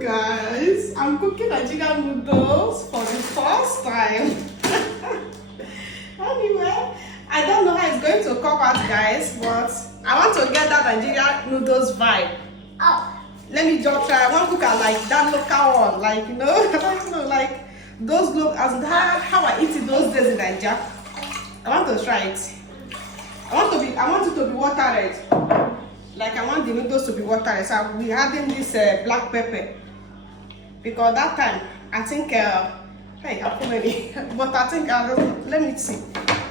you guys, I'm cooking Nigerian noodles for the first time. Anyway, I don't know how it's going to come out, guys, but I want to get that Nigerian noodles vibe. Let me just try. I want to cook at like that local one, like, you know, I don't know, like those look as that how I eat it those days in Nigeria. I want to try it. I want it to be watered. Like I want the noodles to be watered. So I'll be adding this black pepper. Because that time, I think, hey, I'll put maybe, but I think, let me see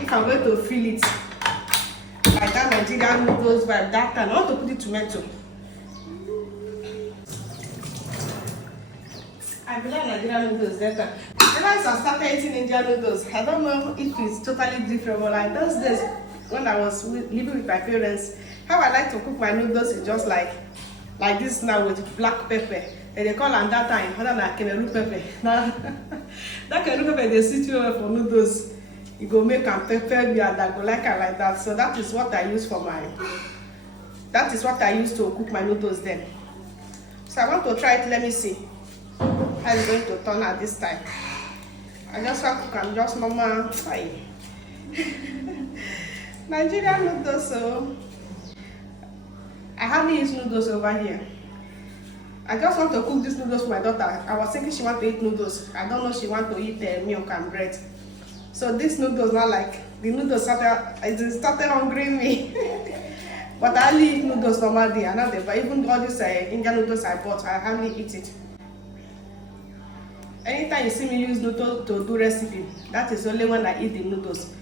if I'm going to feel it. Like that Nigerian noodles vibe that time. I want to put the tomato. I believe Nigerian noodles that time. When I started eating Indian noodles, I don't know if it's totally different, but like those days when I was living with my parents, how I like to cook my noodles is just like this now with black pepper. And they call it that time, other than Cameroon pepper. Now, that Cameroon pepper, they sit you for noodles. You go make and pepper me and I go like it like that. So that is what I use that is what I use to cook my noodles then. So I want to try it, let me see how it's going to turn out this time. I just want to cook and just normal Nigerian noodles. So I hardly use noodles over here. I just want to cook these noodles for my daughter. I was thinking she wants to eat noodles. I don't know she wants to eat milk and bread. So these noodles not like the noodles started hungering me. But I only eat noodles normally. But even all these Indian noodles I bought, I hardly eat it. Anytime you see me use noodles to do recipe, that is only when I eat the noodles.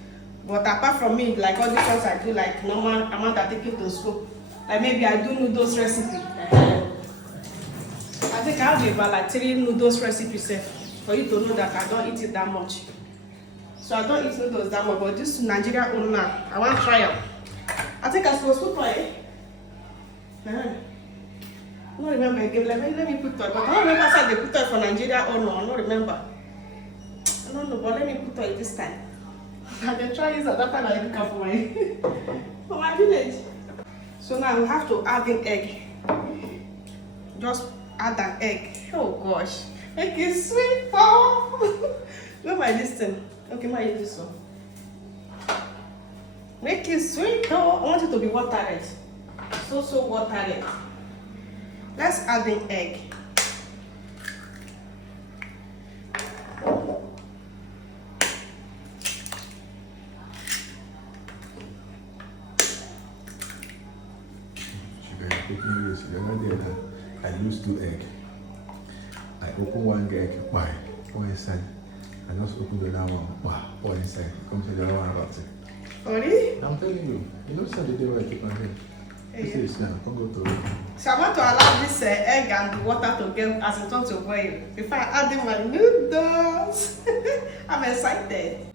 But apart from me, like all these ones I do like normal amount I take it to school. Like maybe I do noodles recipe. I think I'll be about like 3 noodles recipes for you to know that I don't eat it that much. So I don't eat noodles that much, but this Nigerian one now, I want to try them. I think I'm supposed to put it. I don't remember again. Let me put it. But I don't remember if they put it for Nigeria or no. I don't remember. I don't know, but let me put it this time. I can try this other time I look for for my village. So now we have to add an egg. Just add an egg. Oh gosh. Make it sweet. Where my this thing? Okay, my use this one. Make it sweet. I want it to be watered. So watered. Let's add an egg. Cooking this, the other day I used 2 eggs. I open 1 egg, why? One inside. I just open the other one, wow, one inside. Come to the other one about it. Really? I'm telling you, you know the day where I keep my head. This is now, come go to it. So I want to allow this egg and the water to get as it turns to boil before I add in my noodles. I'm excited.